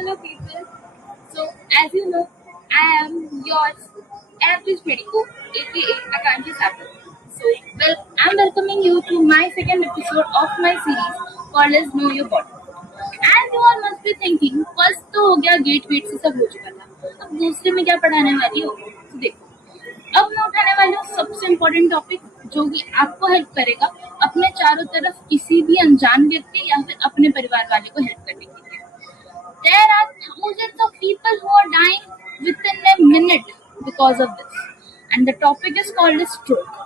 Hello people. So as you know, I am yours average medico, aka Akanshi Sagar. So I'm welcoming you to my second episode of my series called as Know Your Body. As you all must be thinking, first तो हो गया gate wait से सब हो चुका था, अब दूसरे में क्या पढ़ाने वाली हो? तो देखो, अब मैं उठाने वाली हूँ सबसे इम्पोर्टेंट टॉपिक जो कि आपको हेल्प करेगा अपने चारों तरफ किसी भी अनजान व्यक्ति या फिर अपने परिवार वाले को हेल्प करने के लिए. There are thousands of people who are dying within a minute because of this. And the topic is called a stroke.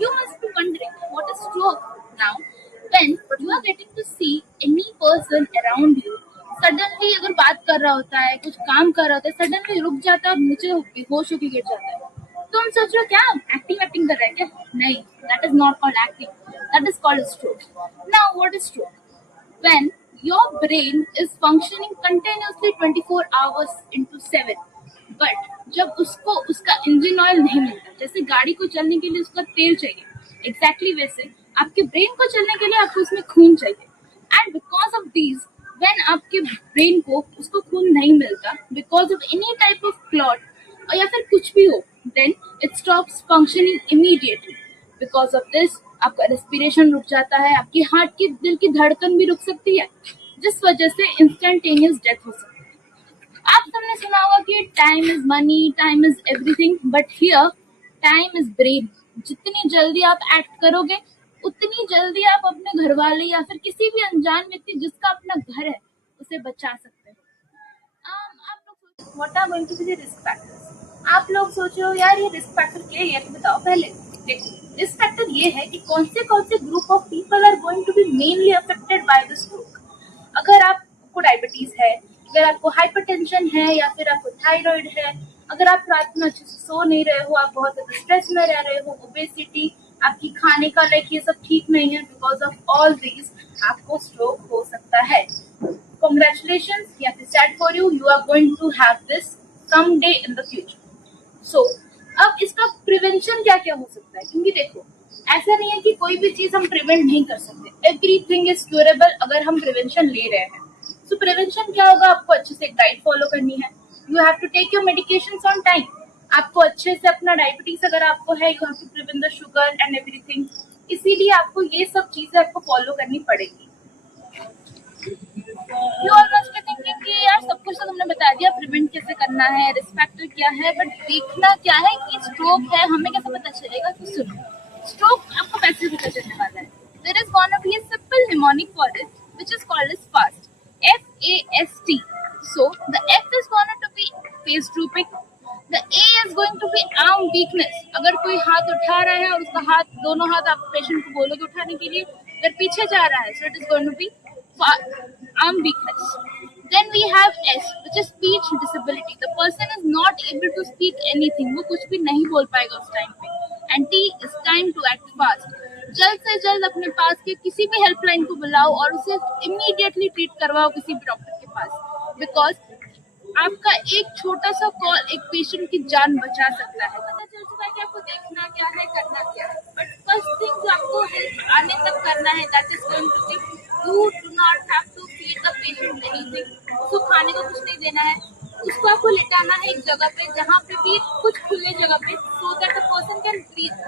You must be wondering what is stroke? Now, when you are getting to see any person around you, suddenly अगर बात कर रहा होता है, कुछ काम कर रहा होता है, suddenly रुक जाता है और नीचे बेहोश होकर गिर जाता है. तुम सोच रहे हो क्या एक्टिंग कर रहा है क्या? नहीं, that is not called acting. That is called a stroke. Now, what is stroke? When your brain is functioning continuously 24 hours into 7, but जब उसको उसका इंजन ऑयल नहीं मिलता, जैसे गाड़ी को चलने के लिए उसका तेल चाहिए, exactly वैसे आपके ब्रेन को चलने के लिए आपको उसमें खून चाहिए. And because of these, when आपके ब्रेन को उसको खून नहीं मिलता because of any type of clot और या फिर कुछ भी हो, then it stops functioning immediately. Because of this आपका रेस्पिरेशन रुक जाता है, आपकी हार्ट की दिल की धड़कन भी रुक सकती है, जिस वजह से इंस्टेंटेनियस डेथ हो सकती है. आप सबने सुना होगा कि time is money, time is everything, but here time is brain. जितनी जल्दी आप एक्ट करोगे उतनी जल्दी आप अपने घर वाले या फिर किसी भी अनजान व्यक्ति जिसका अपना घर है उसे बचा सकते हो. आप लोग what are going to be the risk factors. आप लोग सोच रहे हो यार ये रिस्क फैक्टर क्या है, ये तो बताओ. पहले देखो, रिस्क फैक्टर ये है कि कौन से group of people are going to be mainly affected by the stroke. अगर आपको डायबिटीज है, अगर आपको हाइपरटेंशन है या फिर आपको थायराइड है, अगर आप रात में अच्छे से सो नहीं रहे हो, आप बहुत ज्यादा स्ट्रेस में रह रहे हो, ओबेसिटी, आपकी खाने का लाइक ये सब ठीक नहीं है, बिकॉज ऑफ ऑल दीज आपको स्ट्रोक हो सकता है. Congratulations, या फिर sad for you, you are going to have this someday in the future. So, अब इसका प्रिवेंशन क्या क्या हो सकता है, क्योंकि देखो ऐसा नहीं है कि कोई भी चीज हम प्रिवेंट नहीं कर सकते. एवरीथिंग इज क्यूरेबल अगर हम प्रिवेंशन ले रहे हैं. सो प्रिवेंशन क्या होगा, आपको अच्छे से एक डाइट फॉलो करनी है. You have to take your medications on time. आपको अच्छे से अपना डायबिटीज अगर आपको है, you have to prevent the sugar and everything. इसीलिए आपको ये सब चीजें आपको फॉलो करनी पड़ेगी. You all must be thinking कि यार सब कुछ तो तुमने बता दिया, प्रिवेंट कैसे करना है, रिस्क फैक्टर क्या है, बट देखना क्या है कि स्ट्रोक है हमें कैसे पता चलेगा. तो सुनो, स्ट्रोक आपको कैसे पता चलने वाला है. There is gonna be a simple mnemonic for it which is called as fast, FAST. So the F is going to be face drooping, the A is going to be arm weakness. अगर कोई हाथ उठा रहा है और उसका हाथ, दोनों हाथ आप पेशेंट को बोलोगे उठाने के लिए, अगर पीछे जा रहा है, so it is going to be arm weakness. Then we have S, which is speech disability. The person is not able to speak anything. वो कुछ भी नहीं बोल पाएगा उस टाइम पे. And T is time to act fast. जल्द से जल्द अपने पास के किसी भी हेल्पलाइन को बुलाओ और उसे इमीडिएटली ट्रीट करवाओ किसी भी डॉक्टर के पास. बिकॉज आपका एक छोटा सा कॉल एक पेशेंट की जान बचा सकता है. पता चल चुका है कि आपको देखना क्या है, करना क्या है, बट फर्स्ट थिंग जो आपको हेल्प आने तक करना है, that is going to be you do not have to feed the patient anything. उसको खाने को कुछ नहीं देना है, उसको आपको लेटाना है एक जगह पे जहाँ पे भी कुछ खुले जगह पे, so that the person can breathe.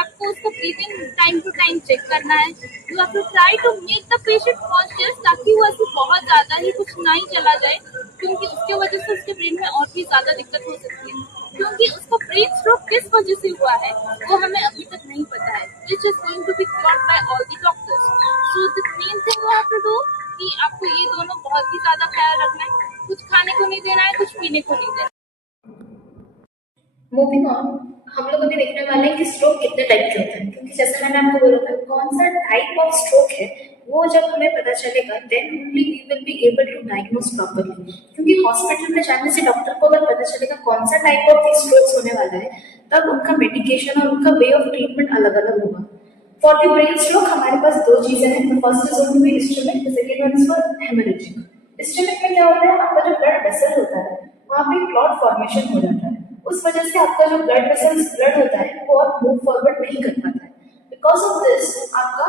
आपको उसको breathing time to time check करना है. You have to try to make the patient conscious ताकि वो ऐसे बहुत ज्यादा ही कुछ ना ही चला जाए, क्योंकि उसके वजह से उसके ब्रेन में और भी ज्यादा दिक्कत हो सकती है. क्योंकि उसको ब्रेन स्ट्रोक किस वजह से हुआ है वो हमें अभी तक नहीं पता है, which is going to be cured by all the doctors. So the main thing you have to do कि आपको ये दोनों बहुत ही ज्यादा ख्याल रखना है. कुछ खाने को नहीं देना है, कुछ पीने को नहीं देना. मूविंग ऑन, हम लोग अभी देखने वाले हैं कि स्ट्रोक कितने टाइप के होते हैं, क्योंकि जैसे मैंने आपको बोला था कौन सा टाइप ऑफ स्ट्रोक है वो जब हमें पता चलेगा then only we will be able to diagnose properly. क्योंकि हॉस्पिटल में जाने से डॉक्टर को अगर पता चलेगा कौन सा टाइप ऑफ स्ट्रोक्स होने वाला है, तब उनका मेडिकेशन और उनका वे ऑफ ट्रीटमेंट अलग अलग होगा. फॉर द ब्रेन स्ट्रोक हमारे पास दो चीजें हैं. First is going to be ischaemic, the second one is for haemorrhagic. Ischaemic में क्या होता है, आपका जो ब्लड वेसल होता है वहाँ पे क्लॉट फॉर्मेशन हो जाता है. उस वजह से आपका जो ब्लड वेसल्स ब्लड होता है वो आप मूव फॉरवर्ड नहीं कर पाता है. बिकॉज ऑफ दिस आपका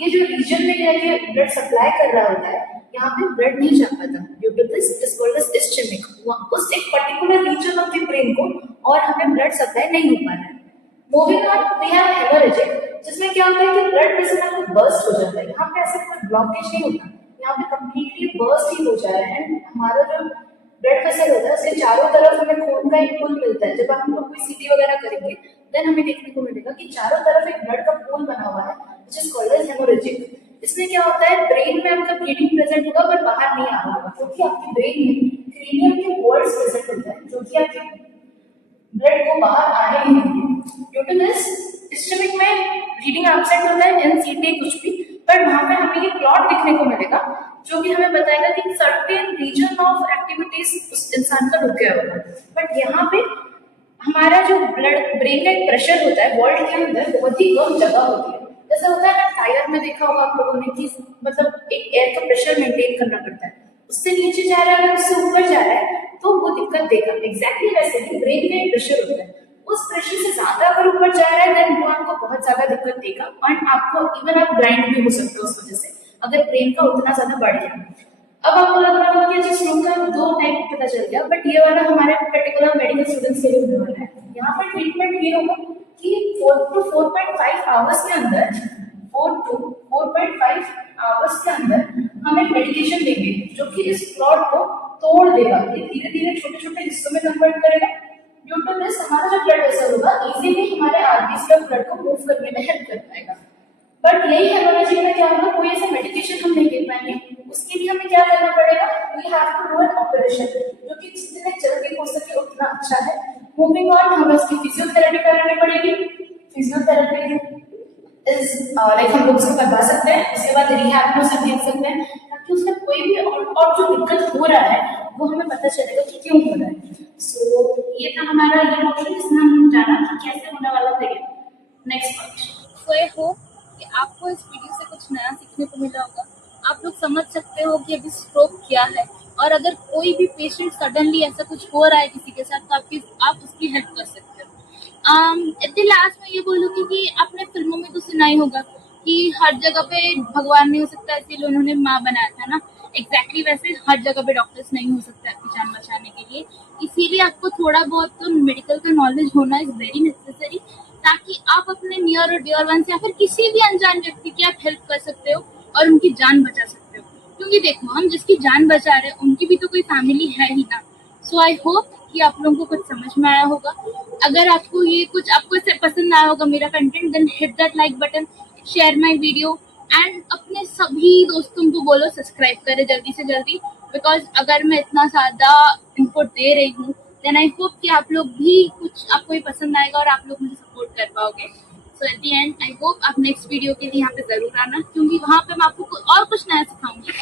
ये जो रीजन में जाके ब्लड सप्लाई कर रहा होता है यहाँ पे ब्लड नहीं जा पाता. Due to this it is called as supply नहीं हो पा रहा है। Moving on, we have haemorrhagic, जिसमें क्या होता है कि ब्लड वेसल आपको बर्स्ट हो जाता है। यहाँ पे ऐसा कोई ब्लॉकेज नहीं होता, यहाँ पे कंप्लीटली बर्स्ट ही हो जा रहा है। हमारा जो ब्लड वेसल होता है उसके चारों तरफ हमें खून का एक पुल मिलता है। जब हम लोग कोई सीटी वगैरह करेंगे देन हमें देखने को मिलेगा कि चारों तरफ एक ब्लड का पूल बना हुआ है, which is called as haemorrhagic. इसमें क्या होता है, ब्रेन में आपका ब्लीडिंग प्रेजेंट होगा पर बाहर नहीं आ रहा होगा, क्योंकि आपके ब्रेन में क्रेनियम के वॉल्स प्रेजेंट होता है जो कि आपके ब्लड को बाहर आने नहीं देंगे। ड्यू टू दिस स्टमक में ब्लीडिंग एब्सेंट होता है, एनसीटी कुछ भी, पर वहां पे हमें ये प्लॉट दिखने को मिलेगा जो कि हमें बताएगा कि सर्टेन रीजन ऑफ एक्टिविटीज उस इंसान का रुक गया होगा। बट यहाँ पे हमारा जो ब्लड ब्रेन का एक प्रेशर होता है वॉल्ट के अंदर, बहुत ही कम जगह होती है। जैसा होता है ना, टायर में देखा होगा आप लोगों ने कि मतलब एक एयर का प्रेशर मेंटेन करना पड़ता है, उससे नीचे जा रहा है अगर उससे ऊपर जा रहा है तो वो दिक्कत देगा। एग्जैक्टली वैसे ही ब्रेन का एक प्रेशर होता है, उस प्रेशर से ज्यादा अगर ऊपर जा रहा है देन वो आपको बहुत ज्यादा दिक्कत देगा और आपको इवन आप ब्लाइंड भी हो सकते हो उस वजह से, अगर ब्रेन का उतना ज्यादा बढ़ गया। अब आपको लग रहा होगा कि जिस स्ट्रोक का दो टाइप पता चल गया, बट ये वाला हमारे पर्टिकुलर मेडिकल स्टूडेंट्स के लिए होने वाला है। यहाँ पर ट्रीटमेंट ये होगा कि 4 to 4.5 आवर्स के अंदर 4 to 4.5 आवर्स के अंदर हम एक मेडिकेशन देंगे जो कि इस प्लॉट को तोड़ देगा, ये धीरे धीरे छोटे छोटे हिस्सों में कन्वर्ट करेगा। ड्यू टू दिस हमारा जो ब्लड वेसल होगा इजीली हमारे आर्टरीज का ब्लड को मूव करने में हेल्प कर पाएगा। बट यही हेमोरेजिक में क्या होगा, कोई ऐसा मेडिकेशन हम नहीं दे पाएंगे, उसके लिए हमें क्या करना पड़ेगा, we have to do an operation, जो कि जितने जल्दी हो सके उतना अच्छा है। मूविंग ऑन, हमें उसकी फिजियोथेरेपी करानी पड़ेगी। फिजियोथेरेपी इज लाइक हम लोग उसको करवा सकते हैं, उसके बाद रिहैब में उसे देख सकते हैं ताकि उसका कोई भी और जो दिक्कत हो रहा है वो हमें पता चलेगा कि क्यों हो रहा है। सो ये था हमारा ये ऑप्शन जिसमें हम जाना कि कैसे होने वाला था। Next part. So I hope कि आपको इस वीडियो से कुछ नया सीखने को मिला होगा। आप लोग समझ सकते हो कि अभी स्ट्रोक क्या है, और अगर कोई भी पेशेंट सडनली ऐसा कुछ हो रहा है किसी के साथ तो आप उसकी हेल्प कर सकते हो। इतने लास्ट में ये बोलूँगी कि आपने फिल्मों में तो सुना ही होगा कि हर जगह पे भगवान नहीं हो सकता, इसीलिए उन्होंने माँ बनाया था ना। एग्जैक्टली वैसे हर जगह पे डॉक्टर्स नहीं हो सकते आपकी जान बचाने के लिए, इसीलिए आपको थोड़ा बहुत तो मेडिकल का नॉलेज होना इज वेरी नेसेसरी, ताकि आप अपने नियर और डियर वंस या फिर किसी भी अनजान व्यक्ति की आप हेल्प कर सकते हो और उनकी जान बचा सकते हो। क्योंकि देखो, हम जिसकी जान बचा रहे हैं उनकी भी तो कोई फैमिली है ही ना। सो आई होप कि आप लोगों को कुछ समझ में आया होगा। अगर आपको इससे पसंद आया होगा मेरा content, then hit that like button, share my video and अपने सभी दोस्तों को बोलो सब्सक्राइब करें जल्दी से जल्दी, बिकॉज अगर मैं इतना ज्यादा इनपुट दे रही हूँ देन आई होप कि आप लोग भी आपको भी पसंद आएगा और आप लोग मुझे सपोर्ट कर पाओगे। So at the end I hope आप नेक्स्ट वीडियो के लिए यहाँ पे जरूर आना, क्योंकि वहाँ पे मैं आपको और कुछ नया सिखाऊंगी